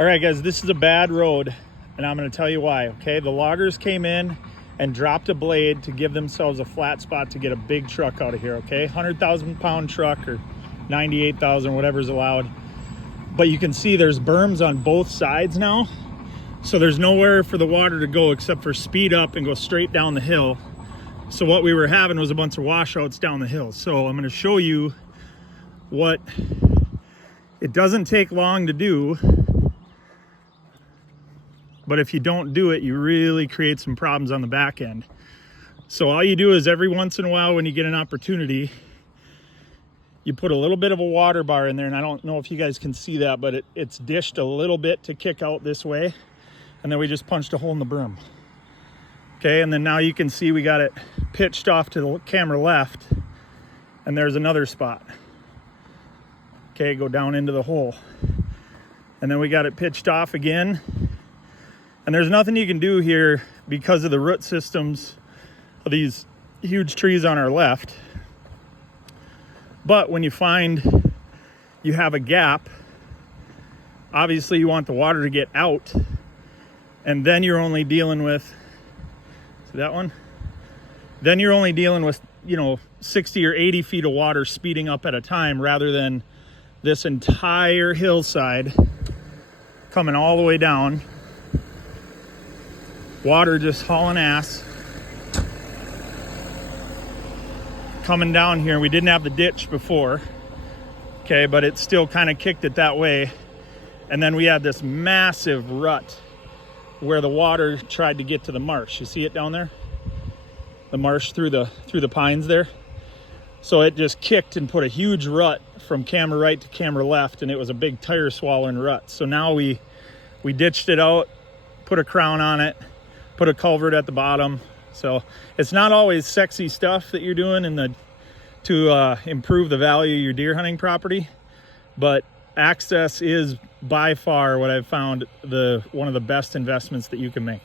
All right, guys, this is a bad road, and I'm going to tell you why, okay? The loggers came in and dropped a blade to give themselves a flat spot to get a big truck out of here, okay? 100,000-pound truck or 98,000, whatever's allowed. But you can see there's berms on both sides now, so there's nowhere for the water to go except for speed up and go straight down the hill. So what we were having was a bunch of washouts down the hill. So I'm going to show you what it doesn't take long to do. But if you don't do it, you really create some problems on the back end. So all you do is every once in a while when you get an opportunity, you put a little bit of a water bar in there, and I don't know if you guys can see that, but it's dished a little bit to kick out this way. And then we just punched a hole in the brim. Okay, and then now you can see we got it pitched off to the camera left, and there's another spot. Okay, go down into the hole. And then we got it pitched off again. And there's nothing you can do here because of the root systems of these huge trees on our left. But when you find you have a gap, obviously you want the water to get out, and then you're only dealing with, see that one? Then you're only dealing with, 60 or 80 feet of water speeding up at a time rather than this entire hillside coming all the way down. Water just hauling ass. Coming down here. We didn't have the ditch before. Okay, but it still kind of kicked it that way. And then we had this massive rut where the water tried to get to the marsh. You see it down there? The marsh through the pines there. So it just kicked and put a huge rut from camera right to camera left, and it was a big tire swallowing rut. So now we ditched it out, put a crown on it, put a culvert at the bottom. So it's not always sexy stuff that you're doing to improve the value of your deer hunting property, but access is by far what I've found one of the best investments that you can make.